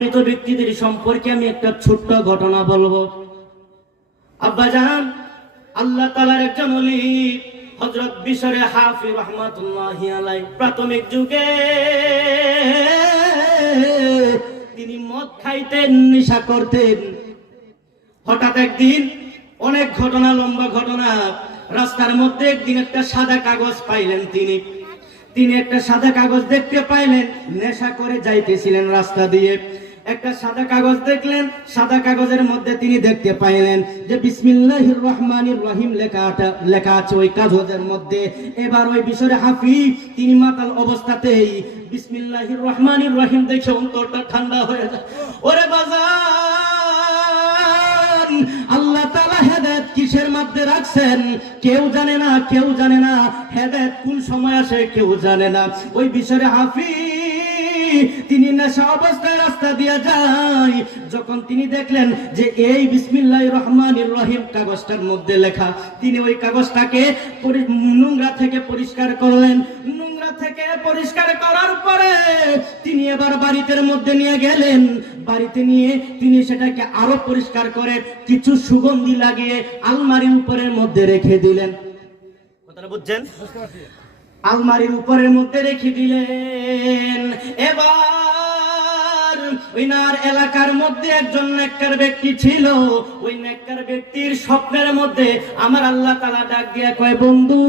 মৃত ব্যক্তিদের সম্পর্কে আমি একটা ছোট্ট ঘটনা বলবো। আব্বাজান, আল্লাহ তাআলার একজন ওলি হযরত বিশরে হাফি রাহমাতুল্লাহি আলাইহি প্রাথমিক যুগে তিনি মদ খাইতেন, নেশা করতেন। হঠাৎ একদিন, অনেক ঘটনা, লম্বা ঘটনা, রাস্তার মধ্যে একদিন একটা সাদা কাগজ পাইলেন। তিনি একটা সাদা কাগজ দেখতে পাইলেন। নেশা করে যাইতেছিলেন রাস্তা দিয়ে, একটা সাদা কাগজ দেখলেন। সাদা কাগজের মধ্যে তিনি দেখতে পাইলেন যে বিসমিল্লাহির রহমানির রহিম লেখা আছে ওই কাগজের মধ্যে। এবার ওই বিশরে হাফি তিনি মাতাল অবস্থাতেই বিসমিল্লাহির রহমানির রহিম দেখে অন্তরটা ঠান্ডা হয়ে যায়। ওরে বাজান, আল্লাহ তাআলা হেদায়েত কিসের মধ্যে রাখছেন কেউ জানে না, কেউ জানে না। হেদায়েত কোন সময় আসে কেউ জানে না। ওই বিশরে হাফি তিনি নেশা অবস্থায় রাস্তা দিয়ে যায়। যখন তিনি দেখলেন যে এই বিসমিল্লাহির রহমানির রহিম কাগজটার মধ্যে লেখা, তিনি ওই কাগজটাকে নোংরা থেকে পরিষ্কার করলেন। নোংরা থেকে পরিষ্কার করার পরে তিনি এবার বাড়ির মধ্যে নিয়ে গেলেন। বাড়িতে নিয়ে তিনি সেটাকে আরো পরিষ্কার করে কিছু সুগন্ধি লাগিয়ে আলমারির উপরের মধ্যে রেখে দিলেন। কথাটা বুঝছেন? আলমারির উপরের মধ্যে রেখে দিলেন। এবার ওইনার এলাকার মধ্যে একজন নেককার ব্যক্তি ছিল। ওই নেককার ব্যক্তির স্বপ্নের মধ্যে আমার আল্লাহ তাআলা ডাক দিয়ে কয়, বন্ধু,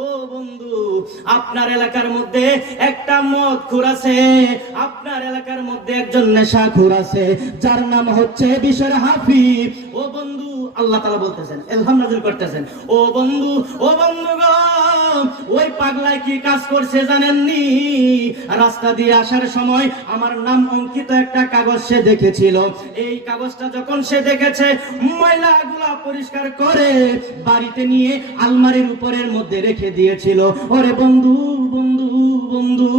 ও বন্ধু, আপনার এলাকার মধ্যে একটা মদখোর আছে, আপনার এলাকার মধ্যে একজন নেশাখোর আছে, যার নাম হচ্ছে বিশর হাফি। ও বন্ধু, আল্লাহ তাআলা বলতেছেন, ইলহাম নাযিল করতেছেন, ও বন্ধু, ও বন্ধু গো, ওই পাগলায় কি কাজ করছে জানেননি? রাস্তা দিয়ে আসার সময় আমার নাম অঙ্কিত একটা কাগজ সে দেখেছিল। এই কাগজটা যখন সে দেখেছে, ময়লাগুলা পরিষ্কার করে বাড়িতে নিয়ে আলমারির উপরের মধ্যে রেখে দিয়েছিল। ওরে বন্ধু, বন্ধু, বন্ধু,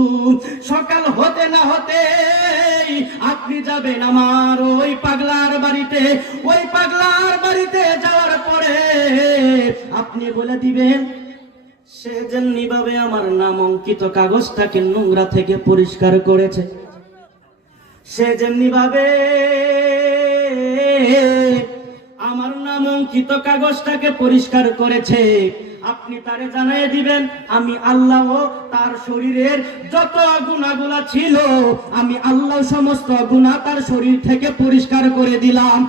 সকাল হতে না হতে আপনি যাবেন আমার ওই পাগলার বাড়িতে। ওই পাগলার বাড়িতে যাওয়ার পরে আপনি বলে দিবেন সে যেমনি ভাবে আমার নাম অঙ্কিত কাগজটাকে নোংরা থেকে পরিষ্কার করেছে, সে যেমনি ভাবে আমার নাম অঙ্কিত কাগজটাকে পরিষ্কার করেছে, আপনি তারে জানিয়ে দিবেন আমি আল্লাহ তার শরীরের যত গুনাহগুলো ছিল আমি আল্লাহ সমস্ত গুনাহ তার শরীর থেকে পরিষ্কার করে দিলাম।